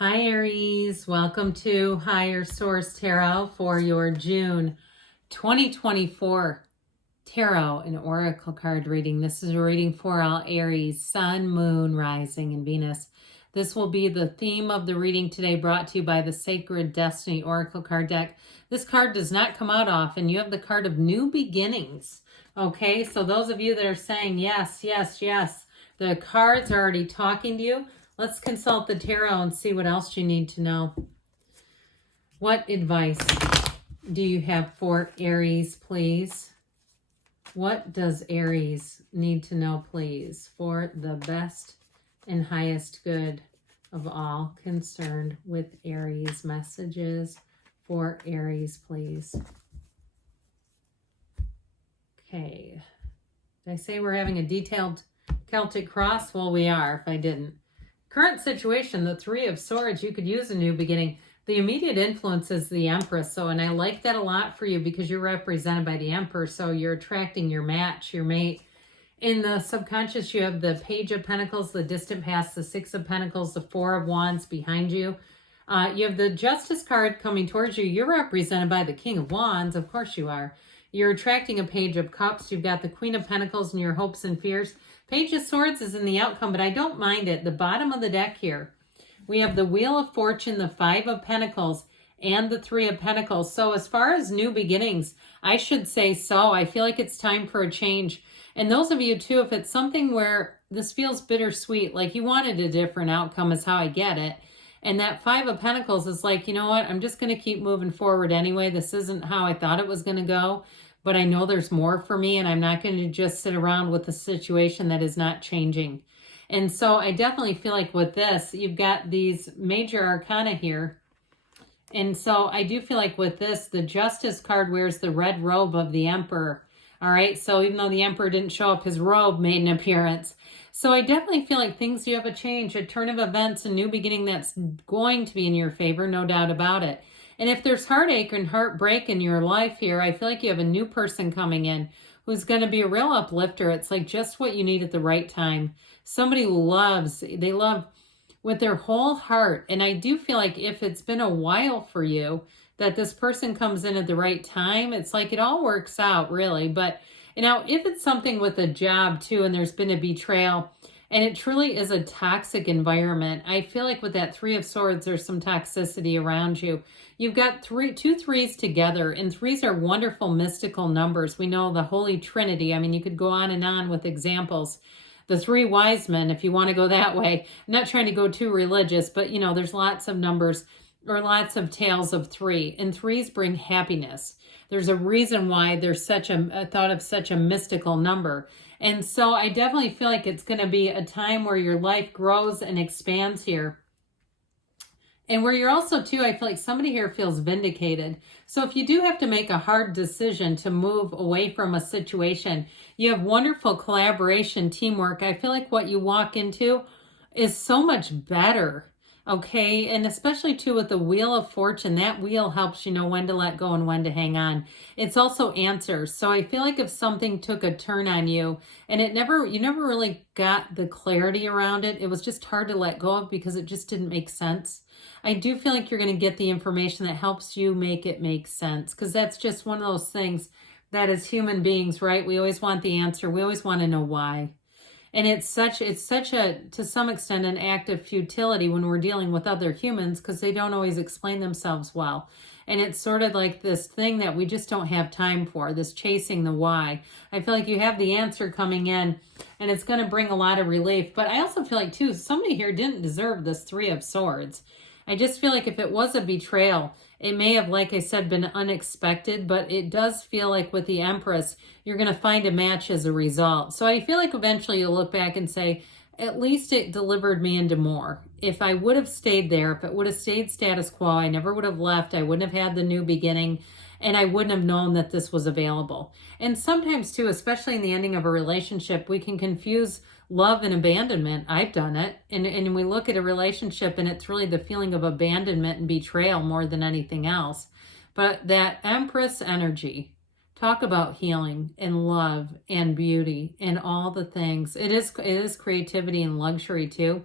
Hi Aries, welcome to Higher Source Tarot for your June 2024 Tarot and Oracle card reading. This is a reading for all Aries, Sun, Moon, Rising, and Venus. This will be the theme of the reading today, brought to you by the Sacred Destiny Oracle card deck. This card does not come out often. You have the card of New Beginnings. Okay, so those of you that are saying yes, yes, yes, the cards are already talking to you. Let's consult the tarot and see what else you need to know. What advice do you have for Aries, please? What does Aries need to know, please, for the best and highest good of all concerned with Aries? Messages for Aries, please. Okay. Did I say we're having a detailed Celtic cross? Well, we are, if I didn't. Current situation, the Three of Swords, you could use a new beginning. The immediate influence is the Empress. And I like that a lot for you because you're represented by the Emperor. So you're attracting your match, your mate. In the subconscious, you have the Page of Pentacles, the distant past, the Six of Pentacles, the Four of Wands behind you. You have the Justice card coming towards you. You're represented by the King of Wands. Of course you are. You're attracting a Page of Cups. You've got the Queen of Pentacles and your hopes and fears. Page of Swords is in the outcome, but I don't mind it. The bottom of the deck here, we have the Wheel of Fortune, the Five of Pentacles, and the Three of Pentacles. So as far as new beginnings, I should say so. I feel like it's time for a change. And those of you too, if it's something where this feels bittersweet, like you wanted a different outcome is how I get it. And that Five of Pentacles is like, you know what? I'm just going to keep moving forward anyway. This isn't how I thought it was going to go. But I know there's more for me, and I'm not going to just sit around with a situation that is not changing. And so I definitely feel like with this, you've got these major arcana here. And so I do feel like with this, the Justice card wears the red robe of the Emperor. All right, so even though the Emperor didn't show up, his robe made an appearance. So I definitely feel like things, you have a change, a turn of events, a new beginning that's going to be in your favor, no doubt about it. And if there's heartache and heartbreak in your life here, I feel like you have a new person coming in who's going to be a real uplifter. It's like just what you need at the right time. Somebody they love with their whole heart. And I do feel like if it's been a while for you, that this person comes in at the right time, it's like it all works out, really. But, you know, if it's something with a job too, and there's been a betrayal, and it truly is a toxic environment, I feel like with that Three of Swords, there's some toxicity around you. You've got two threes together, and threes are wonderful mystical numbers. We know the Holy Trinity. I mean, you could go on with examples. The three wise men, if you want to go that way. I'm not trying to go too religious, but, you know, there's lots of numbers or lots of tales of three, and threes bring happiness. There's a reason why there's such a thought of such a mystical number. And so I definitely feel like it's going to be a time where your life grows and expands here. And where you're also, too, I feel like somebody here feels vindicated. So if you do have to make a hard decision to move away from a situation, you have wonderful collaboration, teamwork. I feel like what you walk into is so much better. Okay, and especially too with the Wheel of Fortune, that wheel helps you know when to let go and when to hang on. It's also answers. So I feel like if something took a turn on you and you never really got the clarity around it, it was just hard to let go of because it just didn't make sense. I do feel like you're going to get the information that helps you make it make sense, because that's just one of those things that as human beings, right? We always want the answer. We always want to know why. And it's such a, to some extent, an act of futility when we're dealing with other humans because they don't always explain themselves well. And it's sort of like this thing that we just don't have time for, this chasing the why. I feel like you have the answer coming in and it's going to bring a lot of relief. But I also feel like, too, somebody here didn't deserve this Three of Swords. I just feel like if it was a betrayal, it may have, like I said, been unexpected, but it does feel like with the Empress, you're going to find a match as a result. So I feel like eventually you'll look back and say, at least it delivered me into more. If I would have stayed there, if it would have stayed status quo, I never would have left. I wouldn't have had the new beginning, and I wouldn't have known that this was available. And sometimes too, especially in the ending of a relationship, we can confuse love and abandonment. I've done it. And we look at a relationship and it's really the feeling of abandonment and betrayal more than anything else. But that Empress energy, talk about healing and love and beauty and all the things. It is creativity and luxury too.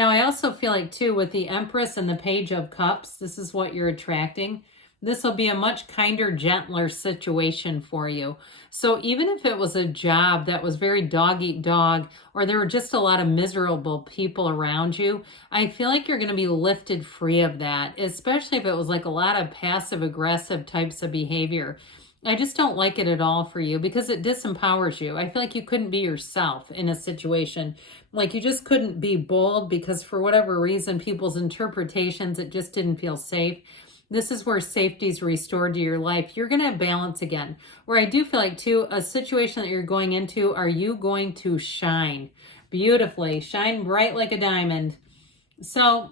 Now, I also feel like, too, with the Empress and the Page of Cups, this is what you're attracting. This will be a much kinder, gentler situation for you. So even if it was a job that was very dog eat dog, or there were just a lot of miserable people around you, I feel like you're going to be lifted free of that, especially if it was like a lot of passive aggressive types of behavior. I just don't like it at all for you because it disempowers you. I feel like you couldn't be yourself in a situation. Like you just couldn't be bold because for whatever reason, people's interpretations, it just didn't feel safe. This is where safety is restored to your life. You're going to have balance again. Where I do feel like, too, a situation that you're going into, are you going to shine beautifully, shine bright like a diamond? So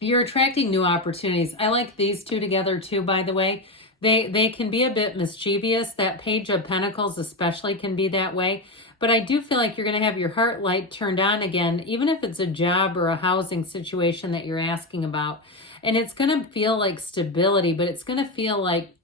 you're attracting new opportunities. I like these two together, too, by the way. They can be a bit mischievous. That Page of Pentacles especially can be that way. But I do feel like you're going to have your heart light turned on again, even if it's a job or a housing situation that you're asking about. And it's going to feel like stability, but it's going to feel like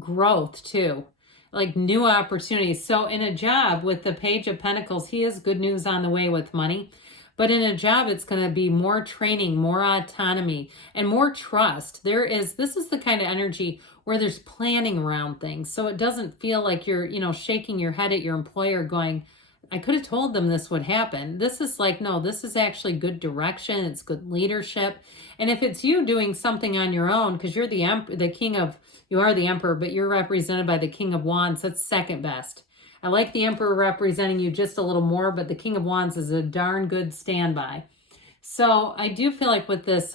growth too, like new opportunities. So in a job with the Page of Pentacles, he has good news on the way with money. But in a job, it's going to be more training, more autonomy, and more trust. This is the kind of energy where there's planning around things. So it doesn't feel like you're, shaking your head at your employer going, I could have told them this would happen. This is like, no, this is actually good direction. It's good leadership. And if it's you doing something on your own, because you're you are the Emperor, but you're represented by the King of Wands, that's second best. I like the Emperor representing you just a little more, but the King of Wands is a darn good standby. So I do feel like with this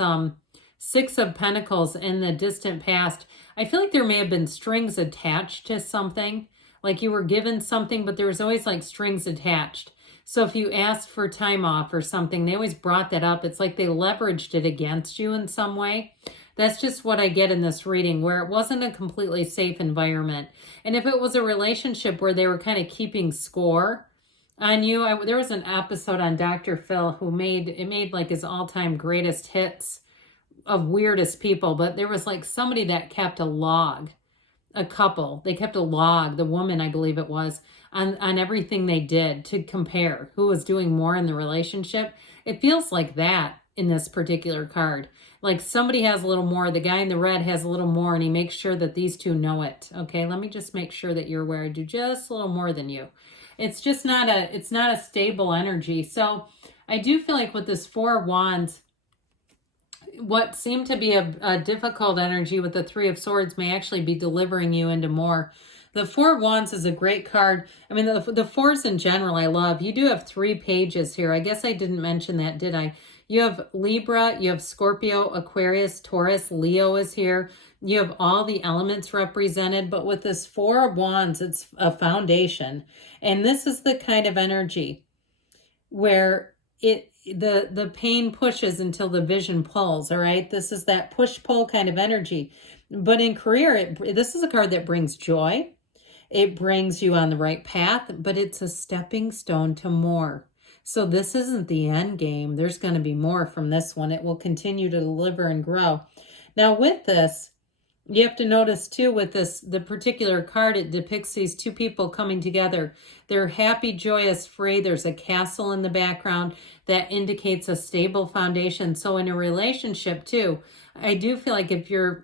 Six of Pentacles in the distant past, I feel like there may have been strings attached to something. Like you were given something, but there was always like strings attached. So if you asked for time off or something, they always brought that up. It's like they leveraged it against you in some way. That's just what I get in this reading, where it wasn't a completely safe environment. And if it was a relationship where they were kind of keeping score on you, there was an episode on Dr. Phil who made like his all-time greatest hits of weirdest people, but there was like somebody that kept a log, a couple. They kept a log, the woman, I believe it was, on everything they did to compare who was doing more in the relationship. It feels like that in this particular card. Like somebody has a little more, the guy in the red has a little more, and he makes sure that these two know it. Okay, let me just make sure that you're aware. I do just a little more than you. It's just not a stable energy. So I do feel like with this Four of Wands, what seemed to be a difficult energy with the Three of Swords may actually be delivering you into more. The Four of Wands is a great card. I mean, the fours in general I love. You do have 3 pages here. I guess I didn't mention that, did I? You have Libra, you have Scorpio, Aquarius, Taurus, Leo is here. You have all the elements represented, but with this Four of Wands, it's a foundation. And this is the kind of energy where the pain pushes until the vision pulls, all right? This is that push-pull kind of energy. But in career, this is a card that brings joy. It brings you on the right path, but it's a stepping stone to more. So this isn't the end game. There's going to be more from this one. It will continue to deliver and grow. Now with this, you have to notice too with this, the particular card, it depicts these two people coming together. They're happy, joyous, free. There's a castle in the background that indicates a stable foundation. So in a relationship too, I do feel like if you're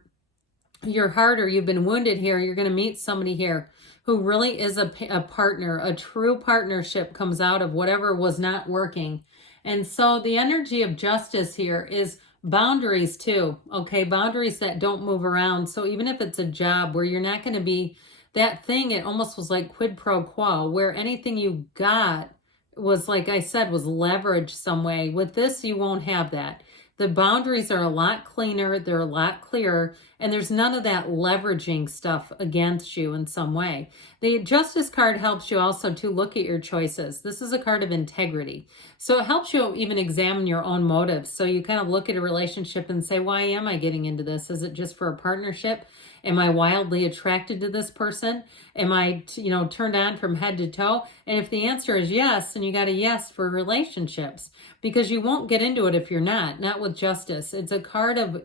hurt or you've been wounded here, you're going to meet somebody here who really is a partner. A true partnership comes out of whatever was not working. And so the energy of justice here is boundaries too, okay? Boundaries that don't move around. So even if it's a job where you're not going to be that thing, it almost was like quid pro quo, where anything you got was, like I said, was leveraged some way. With this, you won't have that. The boundaries are a lot cleaner, they're a lot clearer, and there's none of that leveraging stuff against you in some way. The Justice card helps you also to look at your choices. This is a card of integrity. So it helps you even examine your own motives. So you kind of look at a relationship and say, why am I getting into this? Is it just for a partnership? Am I wildly attracted to this person? Am I, turned on from head to toe? And if the answer is yes, then you got a yes for relationships, because you won't get into it if you're not with Justice. It's a card of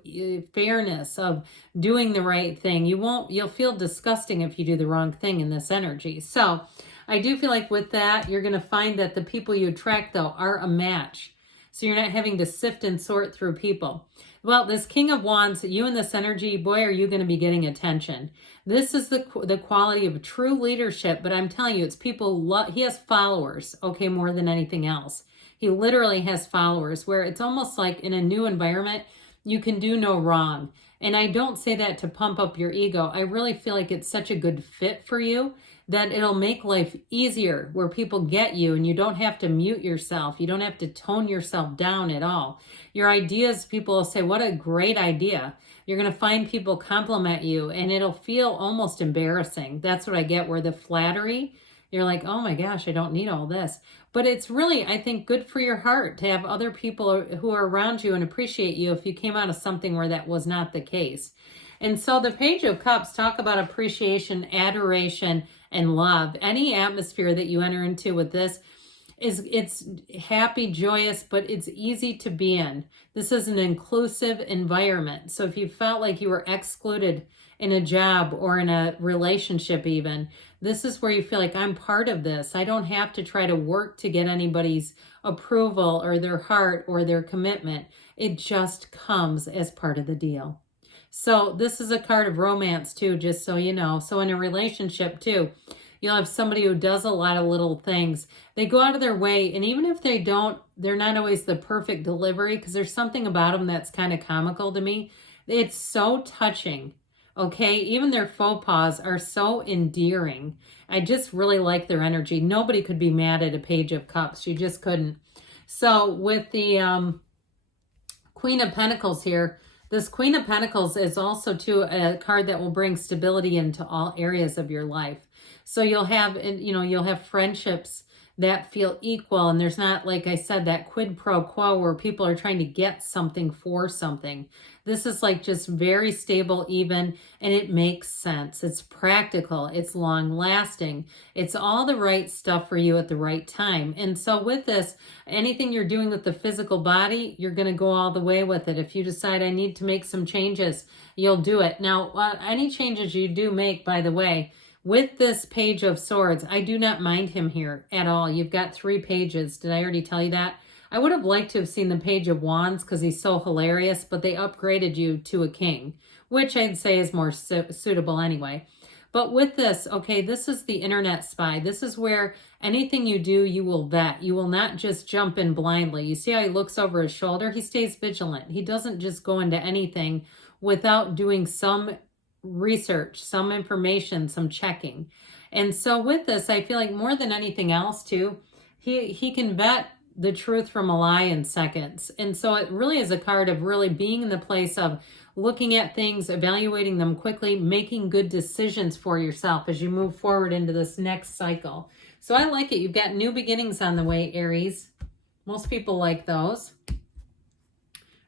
fairness, of doing the right thing. You'll feel disgusting if you do the wrong thing in this energy. So I do feel like with that, you're going to find that the people you attract though are a match. so you're not having to sift and sort through people. Well, this King of Wands, you and this energy, boy, are you going to be getting attention. This is the quality of true leadership, but I'm telling you, it's people, he has followers, okay, more than anything else. He literally has followers where it's almost like in a new environment, you can do no wrong. And I don't say that to pump up your ego. I really feel like it's such a good fit for you that it'll make life easier where people get you and you don't have to mute yourself. You don't have to tone yourself down at all. Your ideas, people will say, what a great idea. You're going to find people compliment you and it'll feel almost embarrassing. That's what I get, where the flattery, you're like, oh my gosh, I don't need all this. But it's really, I think, good for your heart to have other people who are around you and appreciate you if you came out of something where that was not the case. And so the Page of Cups talk about appreciation, adoration, and love. Any atmosphere that you enter into with this it's happy, joyous, but it's easy to be in. This is an inclusive environment. So if you felt like you were excluded in a job or in a relationship even, this is where you feel like, I'm part of this. I don't have to try to work to get anybody's approval or their heart or their commitment. It just comes as part of the deal. So this is a card of romance too, just so you know. So in a relationship too, you'll have somebody who does a lot of little things. They go out of their way, and even if they don't, they're not always the perfect delivery, because there's something about them that's kind of comical to me. It's so touching, okay? Even their faux pas are so endearing. I just really like their energy. Nobody could be mad at a Page of Cups. You just couldn't. So with the Queen of Pentacles here, this Queen of Pentacles is also too a card that will bring stability into all areas of your life. So you'll have, you'll have friendships that feel equal, and there's not, like I said, that quid pro quo where people are trying to get something for something. This is like just very stable, even, and it makes sense. It's practical. It's long lasting. It's all the right stuff for you at the right time. And so with this, anything you're doing with the physical body, you're going to go all the way with it. If you decide I need to make some changes, you'll do it. Now, any changes you do make, by the way, with this Page of Swords, I do not mind him here at all. You've got 3 pages. Did I already tell you that? I would have liked to have seen the Page of Wands because he's so hilarious, but they upgraded you to a king, which I'd say is more suitable anyway. But with this, okay, this is the internet spy. This is where anything you do, you will vet. You will not just jump in blindly. You see how he looks over his shoulder? He stays vigilant. He doesn't just go into anything without doing some research, some information, some checking. And so with this, I feel like more than anything else too, he can vet the truth from a lie in seconds. And so it really is a card of really being in the place of looking at things, evaluating them quickly, making good decisions for yourself as you move forward into this next cycle. So I like it. You've got new beginnings on the way, Aries. Most people like those.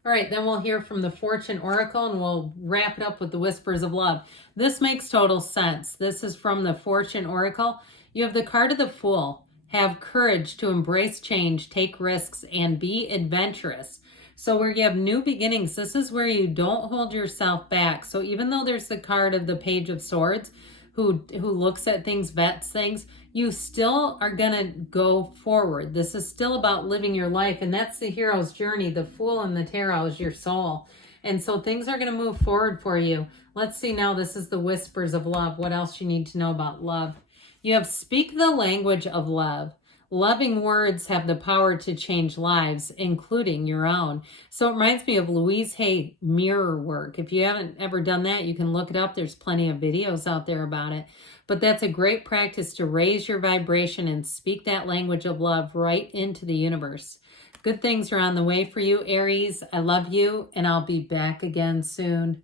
All right, then we'll hear from the Fortune Oracle, and we'll wrap it up with the Whispers of Love. This makes total sense. This is from the Fortune Oracle. You have the card of the Fool. Have courage to embrace change, take risks, and be adventurous. So where you have new beginnings, this is where you don't hold yourself back. So even though there's the card of the Page of Swords, who looks at things, vets things, you still are going to go forward. This is still about living your life, and that's the hero's journey. The Fool and the Tarot is your soul. And so things are going to move forward for you. Let's see now, this is the Whispers of Love. What else you need to know about love? You have speak the language of love. Loving words have the power to change lives, including your own. So it reminds me of Louise Hay mirror work. If you haven't ever done that, you can look it up. There's plenty of videos out there about it. But that's a great practice to raise your vibration and speak that language of love right into the universe. Good things are on the way for you, Aries. I love you, and I'll be back again soon.